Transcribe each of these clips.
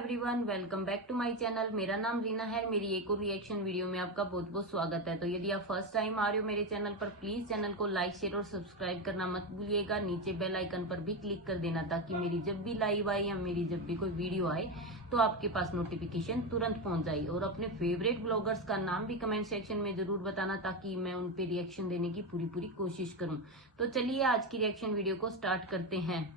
Everyone, welcome back to my channel. मेरा नाम रीना है। मेरी एक और रिएक्शन वीडियो में आपका बहुत बहुत स्वागत है। तो यदि आप फर्स्ट टाइम आ रहे हो मेरे चैनल पर, प्लीज चैनल को लाइक शेयर और सब्सक्राइब करना मत भूलिएगा। नीचे बेल आइकन पर भी क्लिक कर देना ताकि मेरी जब भी लाइव आए या मेरी जब भी कोई वीडियो आए तो आपके पास नोटिफिकेशन तुरंत पहुंच जाए। और अपने फेवरेट ब्लॉगर्स का नाम भी कमेंट सेक्शन में जरूर बताना ताकि मैं उन पे रिएक्शन देने की पूरी कोशिश करूं। तो चलिए आज की रिएक्शन वीडियो को स्टार्ट करते हैं।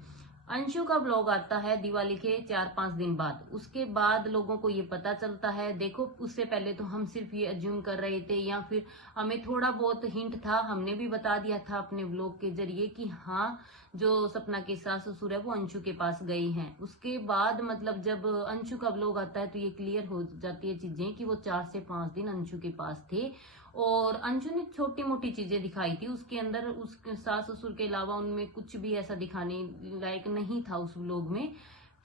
अंशु का ब्लॉग आता है दिवाली के 4-5 दिन बाद। उसके बाद लोगों को ये पता चलता है। देखो, उससे पहले तो हम सिर्फ ये अज्यूम कर रहे थे या फिर हमें थोड़ा बहुत हिंट था। हमने भी बता दिया था अपने ब्लॉग के जरिए कि हाँ, जो सपना के सास ससुर है वो अंशु के पास गए हैं। उसके बाद मतलब जब अंशु का ब्लॉग आता है तो ये क्लियर हो जाती है चीजें कि वो 4 से 5 दिन अंशु के पास थे। और अंशु ने छोटी मोटी चीजें दिखाई थी उसके अंदर। उसके सास ससुर के अलावा उनमें कुछ भी ऐसा दिखाने लायक नहीं था उस व्लॉग में।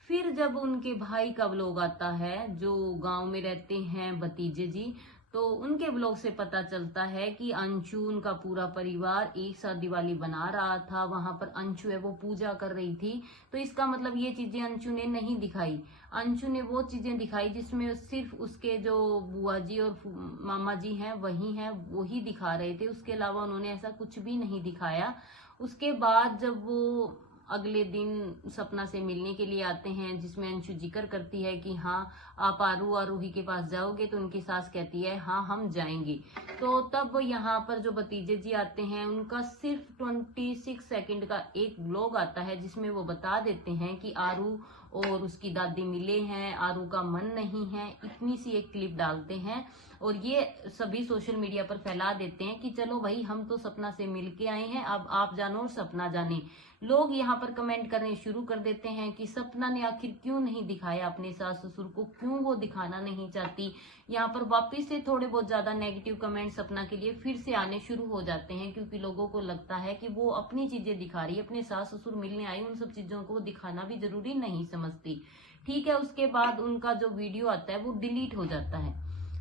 फिर जब उनके भाई का व्लॉग आता है, जो गांव में रहते हैं भतीजे जी, तो उनके ब्लॉग से पता चलता है कि अंशु, उनका पूरा परिवार एक साथ दिवाली बना रहा था। वहां पर अंशु है वो पूजा कर रही थी। तो इसका मतलब ये चीजें अंशु ने नहीं दिखाई। अंशु ने वो चीजें दिखाई जिसमें सिर्फ उसके जो बुआ जी और मामा जी हैं वही हैं, वो ही दिखा रहे थे। उसके अलावा उन्होंने ऐसा कुछ भी नहीं दिखाया। उसके बाद जब वो अगले दिन सपना से मिलने के लिए आते हैं, जिसमें अंशु जिक्र करती है कि हाँ आप आरूही के पास जाओगे, तो उनकी सास कहती है हाँ हम जाएंगे। तो तब यहाँ पर जो भतीजे जी आते हैं उनका सिर्फ 26 सेकंड का एक व्लॉग आता है जिसमें वो बता देते हैं कि आरू और उसकी दादी मिले हैं, आरू का मन नहीं है। इतनी सी एक क्लिप डालते हैं और ये सभी सोशल मीडिया पर फैला देते हैं कि चलो भाई, हम तो सपना से मिलके आए हैं, अब आप जानो और सपना जाने। लोग यहाँ पर कमेंट करने शुरू कर देते हैं कि सपना ने आखिर क्यों नहीं दिखाया अपने सास ससुर को, क्यों वो दिखाना नहीं चाहती। यहाँ पर वापिस से थोड़े बहुत ज्यादा नेगेटिव कमेंट सपना के लिए फिर से आने शुरू हो जाते हैं, क्योंकि लोगों को लगता है कि वो अपनी चीजें दिखा रही है, अपने सास ससुर मिलने आई, उन सब चीजों को वो दिखाना भी जरूरी नहीं समझती। ठीक है, उसके बाद उनका जो वीडियो आता है वो डिलीट हो जाता है।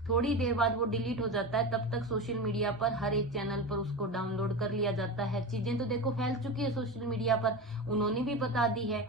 थोड़ी देर बाद वो डिलीट हो जाता है। तब तक सोशल मीडिया पर हर एक चैनल पर उसको डाउनलोड कर लिया जाता है। चीजें तो देखो फैल चुकी है सोशल मीडिया पर, उन्होंने भी बता दी है।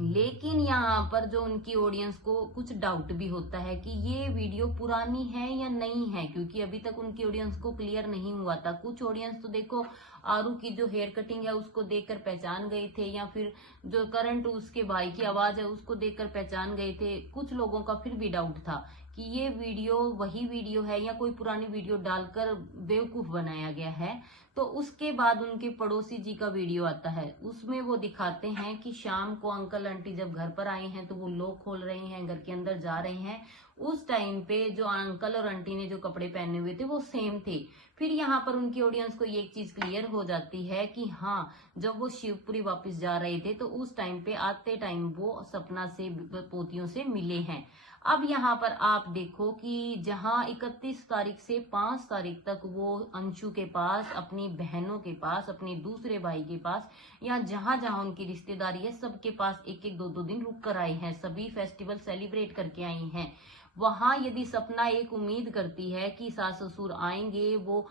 लेकिन यहाँ पर जो उनकी ऑडियंस को कुछ डाउट भी होता है कि ये वीडियो पुरानी है या नहीं है, क्योंकि अभी तक उनकी ऑडियंस को क्लियर नहीं हुआ था। कुछ ऑडियंस तो देखो आरू की जो हेयर कटिंग है उसको देखकर पहचान गए थे, या फिर जो करंट उसके भाई की आवाज है उसको देखकर पहचान गए थे। कुछ लोगों का फिर भी डाउट था कि ये वीडियो वही वीडियो है या कोई पुरानी वीडियो डालकर बेवकूफ बनाया गया है। तो उसके बाद उनके पड़ोसी जी का वीडियो आता है। उसमें वो दिखाते हैं कि शाम को अंकल आंटी जब घर पर आए हैं तो वो लॉक खोल रहे हैं, घर के अंदर जा रहे हैं। उस टाइम पे जो अंकल और आंटी ने जो कपड़े पहने हुए थे वो सेम थे। फिर यहाँ पर उनकी ऑडियंस को ये एक चीज क्लियर हो जाती है कि हाँ, जब वो शिवपुरी वापस जा रहे थे तो उस टाइम पे आते टाइम वो सपना से पोतियों से मिले हैं। अब यहाँ पर आप देखो कि जहां 31 तारीख से 5 तारीख तक वो अंशु के पास, अपनी बहनों के पास, अपने दूसरे भाई के पास, या जहां जहां उनकी रिश्तेदारी है सबके पास 1-1 2-2 दिन रुक कर आए हैं, सभी फेस्टिवल सेलिब्रेट करके आई हैं। वहां यदि सपना एक उम्मीद करती है कि सास ससुर आएंगे, वो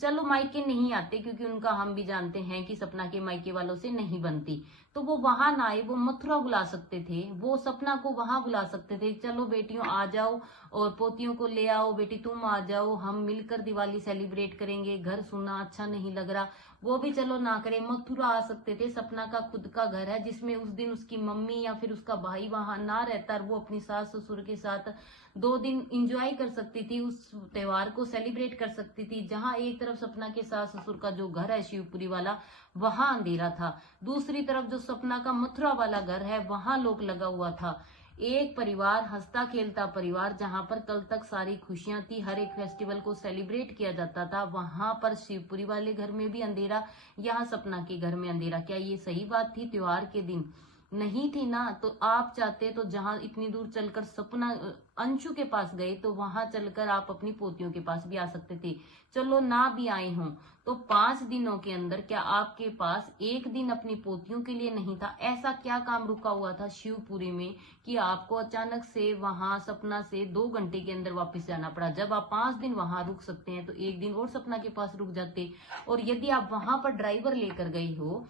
चलो मायके नहीं आते क्योंकि उनका हम भी जानते हैं कि सपना के मायके वालों से नहीं बनती, तो वो वहां ना आए, वो मथुरा बुला सकते थे, वो सपना को वहां बुला सकते थे। चलो बेटियों आ जाओ और पोतियों को ले आओ, बेटी तुम आ जाओ, हम मिलकर दिवाली सेलिब्रेट करेंगे। घर सुना अच्छा नहीं लग रहा, वो भी चलो ना करे, मथुरा आ सकते थे। सपना का खुद का घर है जिसमें उस दिन उसकी मम्मी या फिर उसका भाई वहां ना रहता और वो अपनी सास ससुर के साथ 2 दिन इंजॉय कर सकती थी, उस त्योहार को सेलिब्रेट कर सकती थी। जहां एक तरफ सपना के सास ससुर का जो घर है शिवपुरी वाला, वहां अंधेरा था, दूसरी तरफ जो सपना का मथुरा वाला घर है वहां लोक लगा हुआ था। एक परिवार, हंसता खेलता परिवार, जहां पर कल तक सारी खुशियां थी, हर एक फेस्टिवल को सेलिब्रेट किया जाता था, वहां पर शिवपुरी वाले घर में भी अंधेरा, यहाँ सपना के घर में अंधेरा। क्या ये सही बात थी? त्योहार के दिन नहीं थी ना। तो आप चाहते तो जहां इतनी दूर चलकर सपना अंशु के पास गए, तो वहां चलकर आप अपनी पोतियों के पास भी आ सकते थे। चलो ना भी आए हों तो 5 दिनों के अंदर क्या आपके पास एक दिन अपनी पोतियों के लिए नहीं था? ऐसा क्या काम रुका हुआ था शिवपुरी में कि आपको अचानक से वहां सपना से 2 घंटे के अंदर वापस जाना पड़ा? जब आप 5 दिन वहां रुक सकते हैं तो एक दिन और सपना के पास रुक जाते। और यदि आप वहां पर ड्राइवर लेकर गई हो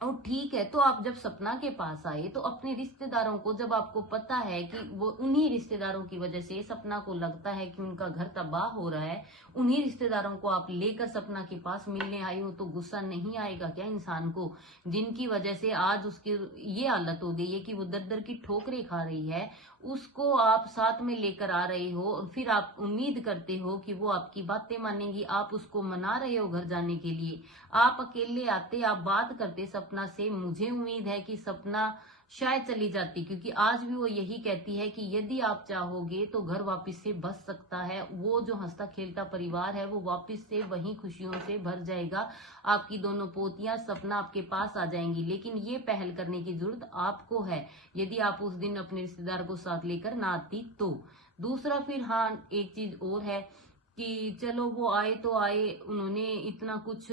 और ठीक है, तो आप जब सपना के पास आए तो अपने रिश्तेदारों को, जब आपको पता है कि वो उन्हीं रिश्तेदारों की वजह से सपना को लगता है कि उनका घर तबाह हो रहा है, उन्हीं रिश्तेदारों को आप लेकर सपना के पास मिलने आए हो, तो गुस्सा नहीं आएगा क्या इंसान को, जिनकी वजह से आज उसकी ये हालत हो गई है कि वो दर दर की ठोकरें खा रही है, उसको आप साथ में लेकर आ रहे हो और फिर आप उम्मीद करते हो कि वो आपकी बातें मानेंगी, आप उसको मना रहे हो घर जाने के लिए। आप अकेले आते, आप बात करते सपना से, मुझे उम्मीद है कि सपना शायद चली जाती, क्योंकि आज भी वो यही कहती है कि यदि आप चाहोगे तो घर वापस से बस सकता है, वो जो हंसता खेलता परिवार है वो वापस से वही खुशियों से भर जाएगा, आपकी दोनों पोतियां सपना आपके पास आ जाएंगी। लेकिन ये पहल करने की जरूरत आपको है, यदि आप उस दिन अपने रिश्तेदार को साथ लेकर ना आती तो। दूसरा फिर हाँ, एक चीज और है कि चलो वो आए तो आए, उन्होंने इतना कुछ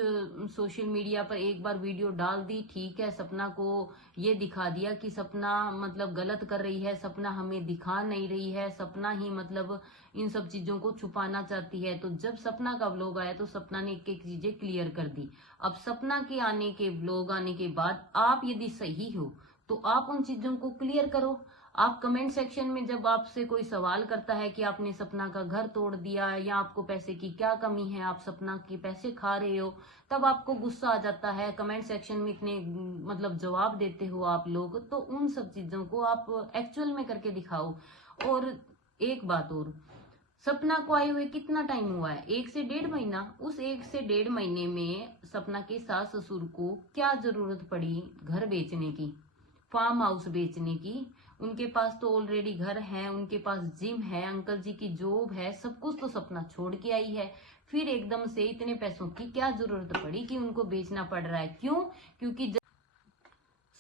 सोशल मीडिया पर एक बार वीडियो डाल दी, ठीक है, सपना को ये दिखा दिया कि सपना मतलब गलत कर रही है, सपना हमें दिखा नहीं रही है, सपना ही मतलब इन सब चीजों को छुपाना चाहती है। तो जब सपना का व्लॉग आया तो सपना ने एक एक चीजें क्लियर कर दी। अब सपना के आने के व्लॉग आने के बाद आप यदि सही हो तो आप उन चीजों को क्लियर करो। आप कमेंट सेक्शन में जब आपसे कोई सवाल करता है कि आपने सपना का घर तोड़ दिया या आपको पैसे की क्या कमी है, आप सपना के पैसे खा रहे हो, तब आपको गुस्सा आ जाता है, कमेंट सेक्शन में इतने मतलब जवाब देते हो आप लोग, तो उन सब चीजों को आप एक्चुअल में करके दिखाओ। और एक बात और, सपना को आए हुए कितना टाइम हुआ है? 1 से 1.5 महीना। उस 1 से 1.5 महीने में सपना के सास ससुर को क्या जरूरत पड़ी घर बेचने की, फार्म हाउस बेचने की? उनके पास तो ऑलरेडी घर है, उनके पास जिम है, अंकल जी की जॉब है, सब कुछ तो सपना छोड़ के आई है। फिर एकदम से इतने पैसों की क्या जरूरत पड़ी कि उनको बेचना पड़ रहा है? क्यों? क्योंकि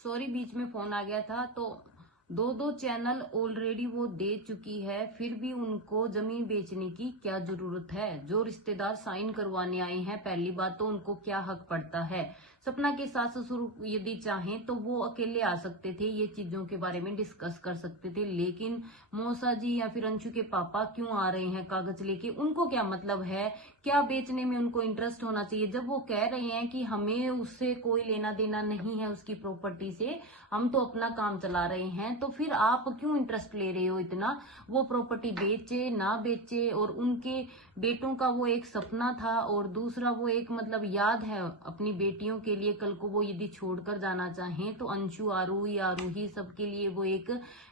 सॉरी, बीच में फोन आ गया था। तो 2-2 चैनल ऑलरेडी वो दे चुकी है, फिर भी उनको जमीन बेचने की क्या जरूरत है? जो रिश्तेदार साइन करवाने आए हैं, पहली बात तो उनको क्या हक पड़ता है? सपना के सास ससुर यदि चाहें तो वो अकेले आ सकते थे, ये चीजों के बारे में डिस्कस कर सकते थे, लेकिन मौसा जी या फिर अंशु के पापा क्यों आ रहे हैं कागज लेके? उनको क्या मतलब है? क्या बेचने में उनको इंटरेस्ट होना चाहिए? जब वो कह रहे हैं कि हमें उससे कोई लेना देना नहीं है, उसकी प्रॉपर्टी से, हम तो अपना काम चला रहे हैं, तो फिर आप क्यों इंटरेस्ट ले रहे हो इतना? वो प्रॉपर्टी बेचे ना बेचे, और उनके बेटों का वो एक सपना था, और दूसरा वो एक मतलब याद है अपनी बेटियों के लिए, कल को वो यदि छोड़कर जाना चाहें तो अंशु, आरूही, आरूही सबके लिए वो एक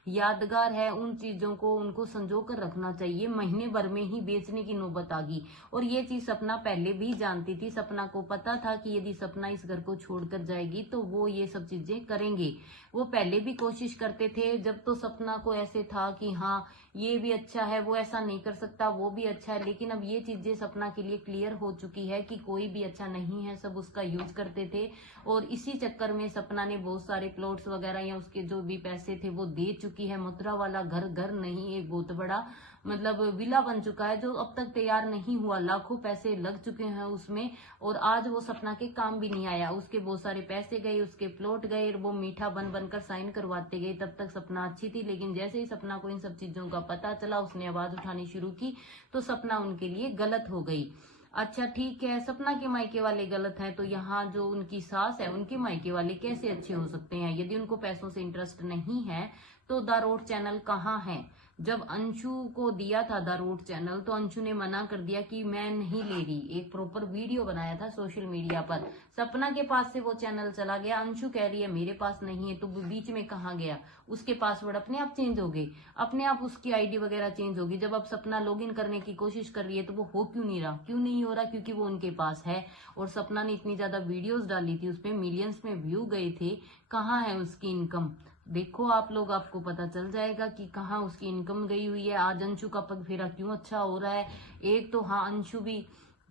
यादगार है। उन चीजों को उनको संजो कर रखना चाहिए। महीने भर में ही बेचने की नौबत आ गई, और ये चीज सपना पहले भी जानती थी। सपना को पता था कि यदि सपना इस घर को छोड़कर जाएगी तो वो ये सब चीजें करेंगे। वो पहले भी कोशिश करते थे, जब तो सपना को ऐसे था कि हाँ ये भी अच्छा है, वो ऐसा नहीं कर सकता, वो भी अच्छा है, लेकिन अब ये चीजें सपना के लिए क्लियर हो चुकी है कि कोई भी अच्छा नहीं है, सब उसका यूज करते थे। और इसी चक्कर में सपना ने बहुत सारे प्लॉट्स वगैरह या उसके जो भी पैसे थे वो दे चुकी है। मथुरा वाला घर, घर नहीं, एक बहुत बड़ा मतलब विला बन चुका है, जो अब तक तैयार नहीं हुआ, लाखों पैसे लग चुके हैं उसमें, और आज वो सपना के काम भी नहीं आया। उसके बहुत सारे पैसे गए, उसके प्लॉट गए, वो मीठा बन बनकर साइन करवाते गए। तब तक सपना अच्छी थी, लेकिन जैसे ही सपना को इन सब चीजों का पता चला, उसने आवाज उठानी शुरू की, तो सपना उनके लिए गलत हो गई। अच्छा ठीक है, सपना के मायके वाले गलत हैं, तो यहाँ जो उनकी सास है, उनके मायके वाले कैसे अच्छे हो सकते हैं? यदि उनको पैसों से इंटरेस्ट नहीं है तो द रोड चैनल कहाँ है? जब अंशु को दिया था द रोड चैनल, तो अंशु ने मना कर दिया कि मैं नहीं ले रही। एक प्रॉपर वीडियो बनाया था सोशल मीडिया पर, सपना के पास से वो चैनल चला गया। अंशु कह रही है मेरे पास नहीं है, तो बीच में कहाँ गया? उसके पासवर्ड अपने आप चेंज हो गए, अपने आप उसकी आईडी वगैरह चेंज होगी। जब अब सपना लॉगिन करने की कोशिश कर रही है तो वो हो क्यों नहीं रहा? क्यों नहीं हो रहा? क्योंकि वो उनके पास है, और सपना ने इतनी ज्यादा वीडियोस डाली थी, उसमें मिलियंस में व्यू गए थे। कहाँ है उसकी इनकम? देखो आप लोग, आपको पता चल जाएगा कि कहाँ उसकी इनकम गई हुई है। आज अंशु का पग फेरा क्यों अच्छा हो रहा है? एक तो हाँ, अंशु भी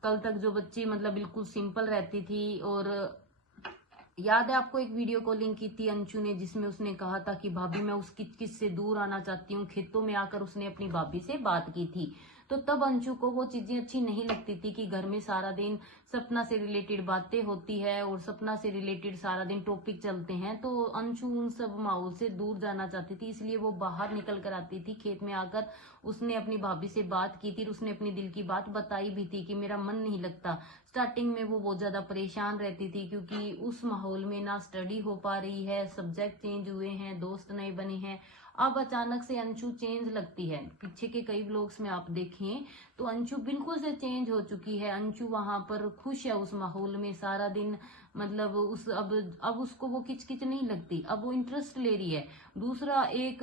कल तक जो बच्ची मतलब बिल्कुल सिंपल रहती थी, और याद है आपको एक वीडियो कॉलिंग की थी अंशु ने, जिसमें उसने कहा था कि भाभी मैं उस किच किच से दूर आना चाहती हूँ, खेतों में आकर उसने अपनी भाभी से बात की थी। तो तब अंशु को वो चीजें अच्छी नहीं लगती थी कि घर में सारा दिन सपना से रिलेटेड बातें होती है और सपना से रिलेटेड सारा दिन टॉपिक चलते हैं। तो अंशु उन सब माहौल से दूर जाना चाहती थी, इसलिए वो बाहर निकल कर आती थी। खेत में आकर उसने अपनी भाभी से बात की थी, उसने अपनी दिल की बात बताई भी थी कि मेरा मन नहीं लगता। स्टार्टिंग में वो बहुत ज्यादा परेशान रहती थी क्योंकि उस माहौल में ना स्टडी हो पा रही है, सब्जेक्ट चेंज हुए हैं, दोस्त नए बने हैं। अब अचानक से अंशु चेंज लगती है। पीछे के कई व्लॉग्स में आप देखें तो अंशु बिल्कुल से चेंज हो चुकी है। अंशु वहां पर खुश है उस माहौल में सारा दिन, मतलब उस अब उसको वो किचकिच नहीं लगती, अब वो इंटरेस्ट ले रही है। दूसरा एक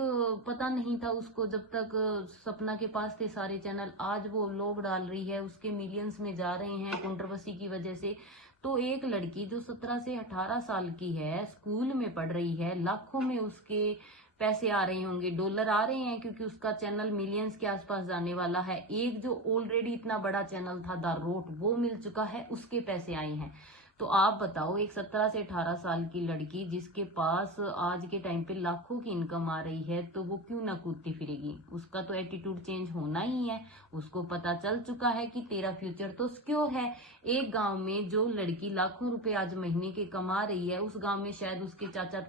पता नहीं था उसको जब तक सपना के पास थे सारे चैनल, आज वो व्लॉग डाल रही है, उसके मिलियंस में जा रहे हैं कंट्रोवर्सी की वजह से। तो एक लड़की जो 17 से 18 साल की है, स्कूल में पढ़ रही है, लाखों में उसके पैसे आ रहे होंगे, डॉलर आ रहे हैं क्योंकि उसका चैनल मिलियंस के आसपास जाने वाला है। एक जो ऑलरेडी इतना बड़ा चैनल था द रोट, वो मिल चुका है, उसके पैसे आए हैं। तो आप बताओ, एक 17 से 18 साल की लड़की जिसके पास आज के टाइम पे लाखों की इनकम आ रही है, तो वो क्यों ना कूदती फिरेगी? उसका तो एटीट्यूड चेंज होना ही है। उसको पता चल चुका है कि तेरा फ्यूचर तो सिक्योर है। एक गांव में जो लड़की लाखों रुपए आज महीने के कमा रही है, उस गांव में शायद उसके चाचा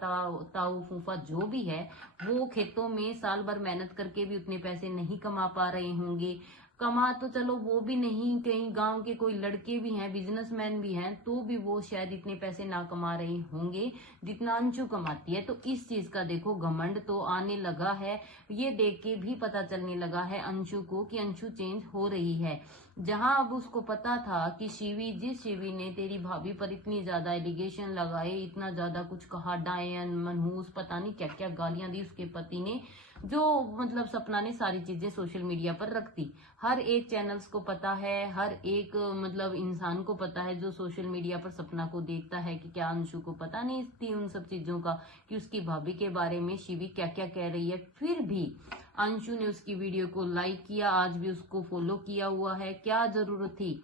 ताऊ फूफा जो भी है, वो खेतों में साल भर मेहनत करके भी उतने पैसे नहीं कमा पा रहे होंगे। कमा तो चलो वो भी नहीं, कहीं गांव के कोई लड़के भी हैं, बिजनेसमैन भी हैं, तो भी वो शायद इतने पैसे ना कमा रहे होंगे जितना अंशु कमाती है। तो इस चीज का देखो घमंड तो आने लगा है। ये देख के भी पता चलने लगा है अंशु को कि अंशु चेंज हो रही है। जहां अब उसको पता था कि जिस शिवी ने तेरी भाभी पर इतनी ज्यादा एलिगेशन लगाए, इतना ज्यादा कुछ कहा, डायन मनहूस पता नहीं क्या क्या गालियां दी उसके पति ने, जो मतलब सपना ने सारी चीजें सोशल मीडिया पर रख दी। हर एक चैनल्स को पता है, हर एक मतलब इंसान को पता है जो सोशल मीडिया पर सपना को देखता है, कि क्या अंशु को पता नहीं थी उन सब चीजों का कि उसकी भाभी के बारे में शिवी क्या क्या कह रही है। फिर भी अंशु ने उसकी वीडियो को लाइक किया, आज भी उसको फॉलो किया हुआ है। क्या जरूरत थी?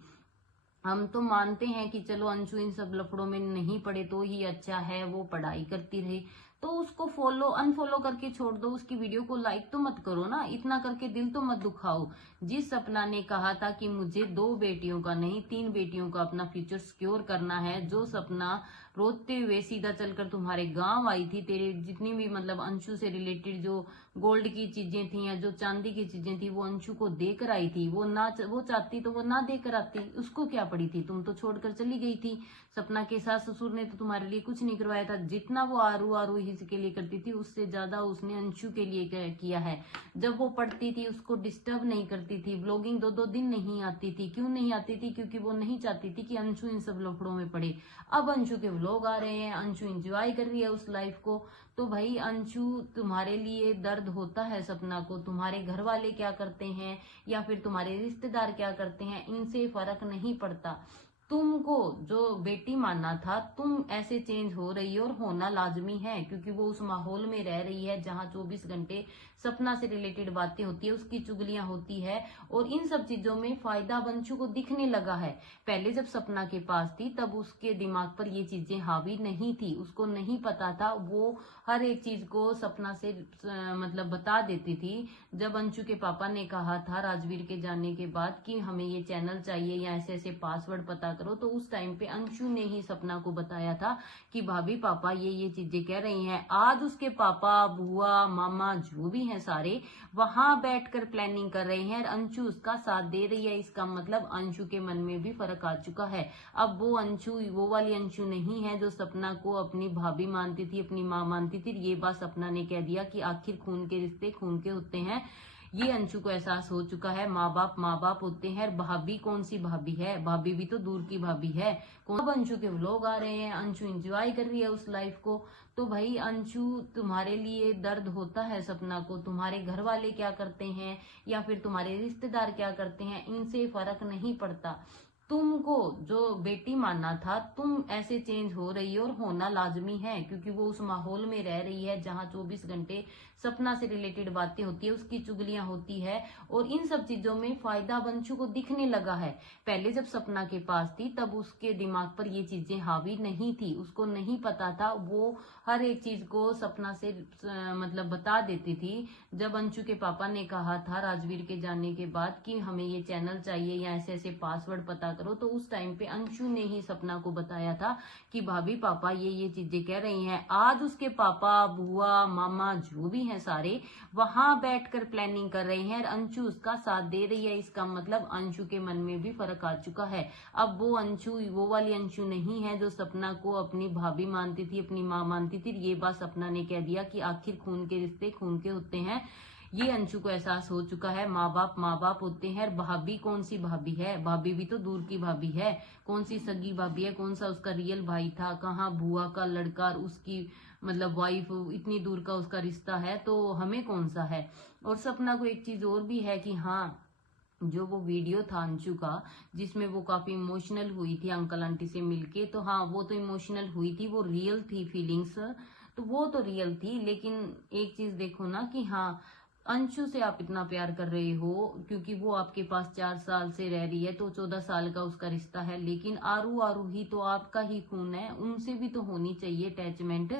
हम तो मानते हैं कि चलो अंशु इन सब लफड़ों में नहीं पड़े तो ही अच्छा है, वो पढ़ाई करती रही, तो उसको अनफॉलो करके छोड़ दो, उसकी वीडियो को लाइक तो मत करो ना, इतना करके दिल तो मत दुखाओ। जिस सपना ने कहा था कि मुझे 2 बेटियों का नहीं 3 बेटियों का अपना फ्यूचर सिक्योर करना है, जो सपना रोते हुए सीधा चलकर तुम्हारे गांव आई थी, तेरे जितनी भी मतलब अंशु से रिलेटेड जो गोल्ड की चीजें थी या जो चांदी की चीजें थी, वो अंशु को देकर आई थी। वो चाहती तो वो ना देकर आती, उसको क्या पड़ी थी? तुम तो छोड़कर चली गई थी। सपना के सास ससुर ने तो तुम्हारे लिए कुछ नहीं करवाया था। जितना वो आरू आरू ही के लिए करती थी, उससे ज्यादा उसने अंशु के लिए किया है। जब वो पढ़ती थी उसको डिस्टर्ब नहीं करती थी, ब्लॉगिंग 2-2 दिन नहीं आती थी। क्यों नहीं आती थी? क्योंकि वो नहीं चाहती थी कि अंशु इन सब लफड़ों में पड़े। अब अंशु के व्लॉग आ रहे हैं, अंशु एंजॉय कर रही है उस लाइफ को। तो भाई अंशु, तुम्हारे लिए दर्द होता है सपना को, तुम्हारे घर वाले क्या करते हैं या फिर तुम्हारे रिश्तेदार क्या करते हैं, इनसे फर्क नहीं पड़ता। तुमको जो बेटी मानना था, तुम ऐसे चेंज हो रही हो और होना लाजमी है, क्योंकि वो उस माहौल में रह रही है जहां 24 घंटे सपना से रिलेटेड बातें होती है, उसकी चुगलियां होती है, और इन सब चीजों में फायदा अंशु को दिखने लगा है। पहले जब सपना के पास थी तब उसके दिमाग पर ये चीजें हावी नहीं थी, उसको नहीं पता था, वो हर एक चीज को सपना से मतलब बता देती थी। जब अंशु के पापा ने कहा था राजवीर के जाने के बाद कि हमें ये चैनल चाहिए या ऐसे ऐसे पासवर्ड पता करो, तो उस टाइम पे अंशु ने ही सपना को बताया था कि भाभी पापा ये चीजें कह रही हैं। आज उसके पापा बुआ मामा जो भी हैं सारे वहां बैठकर प्लानिंग कर रहे हैं और अंशु उसका साथ दे रही है। इसका मतलब अंशु के मन में भी फर्क आ चुका है। अब वो अंशु वो वाली अंशु नहीं है जो सपना को अपनी भाभी मानती थी, अपनी माँ मानती थी। ये बात सपना ने कह दिया कि आखिर खून के रिश्ते खून के होते हैं। ये अंशु को एहसास हो चुका है, माँ बाप होते हैं। भाभी कौन सी भाभी है? भाभी भी तो दूर की भाभी है। अब अंशु के व्लॉग आ रहे हैं, अंशु एंजॉय कर रही है उस लाइफ को। तो भाई अंशु, तुम्हारे लिए दर्द होता है सपना को, तुम्हारे घर वाले क्या करते हैं या फिर तुम्हारे रिश्तेदार क्या करते हैं, इनसे फर्क नहीं पड़ता। तुमको जो बेटी मानना था, तुम ऐसे चेंज हो रही हो और होना लाजमी है, क्योंकि वो उस माहौल में रह रही है जहां 24 घंटे सपना से रिलेटेड बातें होती है, उसकी चुगलियां होती है, और इन सब चीजों में फायदा अब अंशु को दिखने लगा है। पहले जब सपना के पास थी तब उसके दिमाग पर ये चीजें हावी नहीं थी, उसको नहीं पता था, वो हर एक चीज को सपना से मतलब बता देती थी। जब अंशु के पापा ने कहा था राजवीर के जाने के बाद कि हमें ये चैनल चाहिए या ऐसे ऐसे पासवर्ड पता करो, तो उस टाइम पे अंशु ने ही सपना को बताया था कि भाभी पापा ये चीजें कह रही हैं। आज उसके पापा, बुआ, मामा जो भी हैं सारे वहां बैठकर प्लानिंग कर रहे हैं और अंशु उसका साथ दे रही है। इसका मतलब अंशु के मन में भी फर्क आ चुका है। अब वो अंशु वो वाली अंशु नहीं है जो सपना को अपनी भाभी मानती थी, अपनी माँ मानती थी। ये बात सपना ने कह दिया कि आखिर खून के रिश्ते खून के होते हैं। ये अंशु को एहसास हो चुका है, माँ बाप होते हैं। भाभी कौन सी भाभी है, भाभी भी तो दूर की भाभी है। कौन सी सगी भाभी है, कौन सा उसका रियल भाई था, कहाँ बुआ का लड़का और उसकी मतलब वाइफ, इतनी दूर का उसका रिश्ता है, तो हमें कौन सा है। और सपना को एक चीज और भी है कि हाँ, जो वो वीडियो था अंशु का जिसमें वो काफी इमोशनल हुई थी अंकल आंटी से मिलके, तो हाँ वो तो इमोशनल हुई थी, वो रियल थी फीलिंग्स, तो वो तो रियल थी। लेकिन एक चीज देखो ना कि हाँ, अंशु से आप इतना प्यार कर रहे हो क्योंकि वो आपके पास 4 साल से रह रही है, तो 14 साल का उसका रिश्ता है। लेकिन आरू आरू ही तो आपका ही खून है, उनसे भी तो होनी चाहिए अटैचमेंट।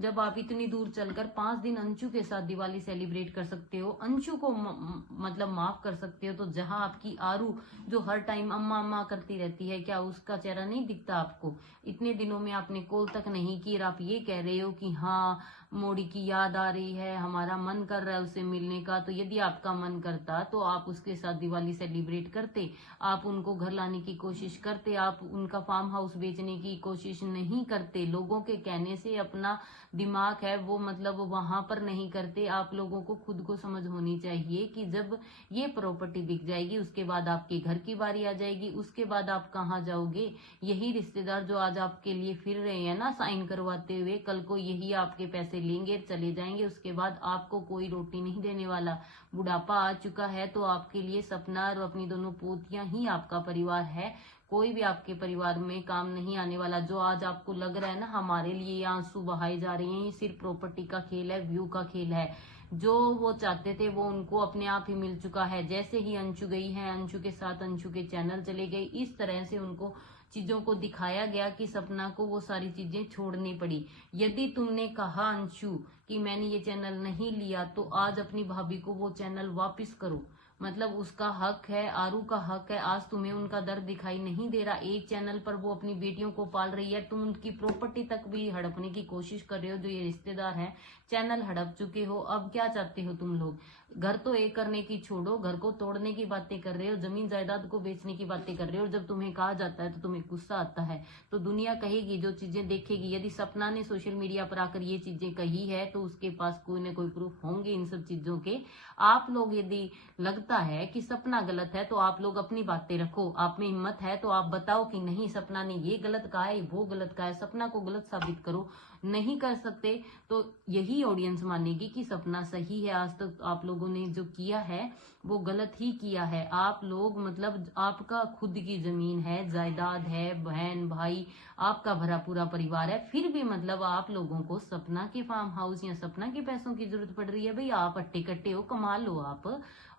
जब आप इतनी दूर चलकर 5 दिन अंशु के साथ दिवाली सेलिब्रेट कर सकते हो, अंशु को मतलब माफ कर सकते हो, तो जहां आपकी आरू जो हर टाइम अम्मा अम्मा करती रहती है, क्या उसका चेहरा नहीं दिखता आपको? इतने दिनों में आपने कॉल तक नहीं की और आप ये कह रहे हो कि हाँ मोड़ी की याद आ रही है, हमारा मन कर रहा है उससे मिलने का। तो यदि आपका मन करता तो आप उसके साथ दिवाली सेलिब्रेट करते, आप उनको घर लाने की कोशिश करते, आप उनका फार्म हाउस बेचने की कोशिश नहीं करते। लोगों के कहने से अपना दिमाग है वो मतलब वहां पर नहीं करते। आप लोगों को खुद को समझ होनी चाहिए कि जब ये प्रॉपर्टी बिक जाएगी उसके बाद आपके घर की बारी आ जाएगी, उसके बाद आप कहाँ जाओगे? यही रिश्तेदार जो आज आपके लिए फिर रहे हैं ना साइन करवाते हुए, कल को यही आपके पैसे लेंगे चले जाएंगे, उसके बाद आपको कोई रोटी नहीं देने वाला। बुढ़ापा आ चुका है तो आपके लिए सपना और अपनी दोनों पोतियां ही आपका परिवार है, कोई भी आपके परिवार में काम नहीं आने वाला। जो आज आपको लग रहा है ना हमारे लिए ये आंसू बहाए जा रहे हैं, ये सिर्फ प्रॉपर्टी का खेल है, व्यू का खेल है। जो वो चाहते थे वो उनको अपने आप ही मिल चुका है। जैसे ही अंशु गई है, अंशु के साथ अंशु के चैनल चले गए, इस तरह से उनको चीजों को दिखाया गया कि सपना को वो सारी चीजें छोड़नी पड़ी। यदि तुमने कहा अंशु कि मैंने ये चैनल नहीं लिया, तो आज अपनी भाभी को वो चैनल वापस करो। मतलब उसका हक है, आरू का हक है। आज तुम्हें उनका दर्द दिखाई नहीं दे रहा, एक चैनल पर वो अपनी बेटियों को पाल रही है, तुम उनकी प्रॉपर्टी तक भी हड़पने की कोशिश कर रहे हो। जो ये रिश्तेदार हैं चैनल हड़प चुके हो, अब क्या चाहते हो तुम लोग? घर तो एक करने की छोड़ो, घर को तोड़ने की बातें कर रहे हो, जमीन जायदाद को बेचने की बातें कर रहे हो। जब तुम्हें कहा जाता है तो तुम्हें गुस्सा आता है। तो दुनिया कहेगी, जो चीजें देखेगी। यदि सपना ने सोशल मीडिया पर आकर ये चीजें कही है तो उसके पास कोई ना कोई प्रूफ होंगे इन सब चीजों के। आप लोग यदि लगता है कि सपना गलत है तो आप लोग अपनी बातें रखो, आप में हिम्मत है तो आप बताओ कि नहीं सपना ने ये गलत कहा है, वो गलत कहा है, सपना को गलत साबित करो। नहीं कर सकते तो यही ऑडियंस मानेगी कि सपना सही है। आज तक आप लोगों ने जो किया है वो गलत ही किया है। आप लोग मतलब आपका खुद की जमीन है, जायदाद है, बहन भाई, आपका भरा पूरा परिवार है, फिर भी मतलब आप लोगों को सपना के फार्म हाउस या सपना के पैसों की जरूरत पड़ रही है। भाई आप अट्टे कट्टे हो, कमा लो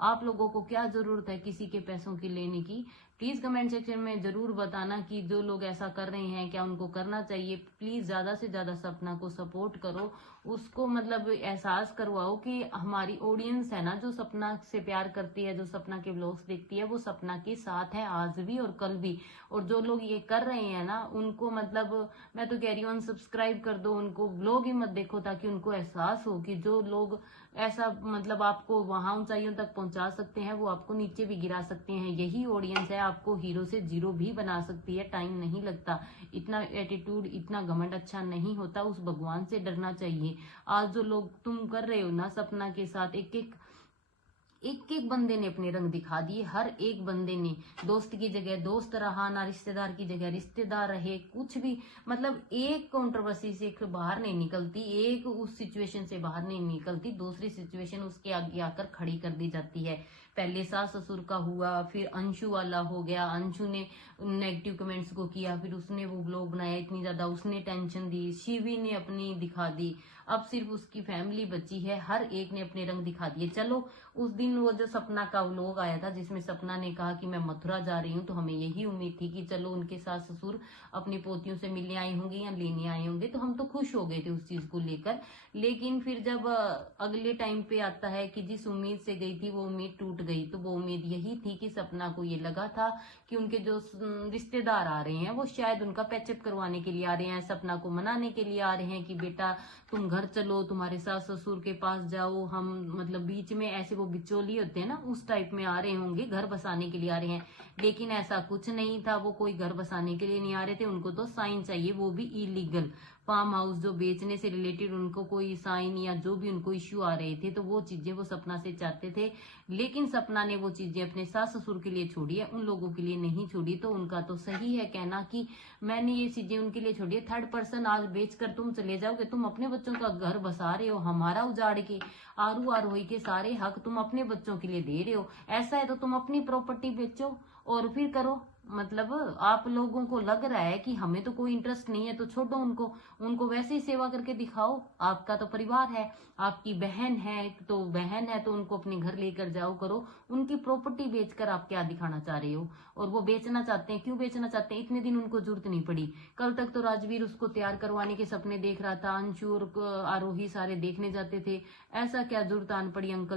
आप लोगों को क्या जरूरत है किसी के पैसों की लेने की? प्लीज कमेंट सेक्शन में जरूर बताना कि जो लोग ऐसा कर रहे हैं क्या उनको करना चाहिए। प्लीज ज्यादा से ज्यादा सपना को सपोर्ट करो, उसको मतलब एहसास करवाओ कि हमारी ऑडियंस है ना जो सपना से प्यार करती है, जो सपना के व्लॉग्स देखती है, वो सपना के साथ है आज भी और कल भी। और जो लोग ये कर रहे हैं ना उनको मतलब मैं तो कह रही हूँ अनसब्सक्राइब कर दो, उनको व्लॉग ही मत देखो, ताकि उनको एहसास हो कि जो लोग ऐसा मतलब आपको वहां ऊंचाइयों तक पहुंचा सकते हैं वो आपको नीचे भी गिरा सकते हैं। यही ऑडियंस है, आपको हीरो से जीरो भी बना सकती है, टाइम नहीं लगता। इतना एटीट्यूड, इतना घमंड अच्छा नहीं होता, उस भगवान से डरना चाहिए। आज जो लोग तुम कर रहे हो ना सपना के साथ, एक एक एक बंदे ने अपने रंग दिखा दिए, हर एक बंदे ने दोस्त की जगह दोस्त रहा, ना रिश्तेदार की जगह रिश्तेदार रहे, कुछ भी मतलब एक कंट्रोवर्सी से बाहर नहीं निकलती, एक उस सिचुएशन से बाहर नहीं निकलती, दूसरी सिचुएशन उसके आगे आकर खड़ी कर दी जाती है। पहले सास ससुर का हुआ, फिर अंशु वाला हो गया, अंशु ने नेगेटिव कमेंट्स को किया, फिर उसने वो ब्लॉग बनाया, इतनी ज्यादा उसने टेंशन दी, शिवी ने अपनी दिखा दी, अब सिर्फ उसकी फैमिली बची है, हर एक ने अपने रंग दिखा दिए। चलो उस दिन वो जो सपना का व्लॉग आया था जिसमें सपना ने कहा कि मैं मथुरा जा रही हूँ, तो हमें यही उम्मीद थी कि चलो उनके सास ससुर अपनी पोतियों से मिलने आए होंगे या लेने आए होंगे, तो हम तो खुश हो गए थे उस चीज को लेकर। लेकिन फिर जब अगले टाइम पे आता है कि जिस उम्मीद से गई थी वो उम्मीद टूट गई, तो वो उम्मीद यही थी कि सपना को ये लगा था कि उनके जो रिश्तेदार आ रहे हैं वो शायद उनका पैचअप करवाने के लिए आ रहे हैं, सपना को मनाने के लिए आ रहे हैं कि बेटा तुम घर चलो, तुम्हारे सास ससुर के पास जाओ, हम मतलब बीच में ऐसे वो बिचौली होते हैं ना, उस टाइप में आ रहे होंगे, घर बसाने के लिए आ रहे हैं। लेकिन ऐसा कुछ नहीं था, वो कोई घर बसाने के लिए नहीं आ रहे थे, उनको तो साइन चाहिए, वो भी इलीगल फार्म हाउस जो बेचने से रिलेटेड उनको कोई साइन या जो भी उनको इश्यू आ रहे थे, तो वो चीजें वो सपना से चाहते थे। लेकिन सपना ने वो चीजें अपने सास ससुर के लिए छोड़ी है, उन लोगों के लिए नहीं छोड़ी। तो उनका तो सही है कहना कि मैंने ये चीजें उनके लिए छोड़ी है। थर्ड पर्सन आज बेचकर तुम चले जाओगे, तुम अपने बच्चों का घर बसा रहे हो, हमारा उजाड़ के आरू आरोही के सारे हक तुम अपने बच्चों के लिए दे रहे हो। ऐसा है तो तुम अपनी प्रॉपर्टी बेचो और फिर करो। मतलब आप लोगों को लग रहा है कि हमें तो कोई इंटरेस्ट नहीं है, तो छोड़ो उनको, उनको वैसे ही सेवा करके दिखाओ। आपका तो परिवार है, आपकी बहन है तो बहन है तो उनको अपने घर लेकर जाओ, करो। उनकी प्रॉपर्टी बेचकर आप क्या दिखाना चाह रहे हो? और वो बेचना चाहते हैं, क्यों बेचना चाहते हैं? इतने दिन उनको जरूरत नहीं पड़ी। कल तक तो राजवीर उसको तैयार करवाने के सपने देख रहा था, अंशु और आरोही सारे देखने जाते थे, ऐसा क्या जरूरत आन पड़ी अंकल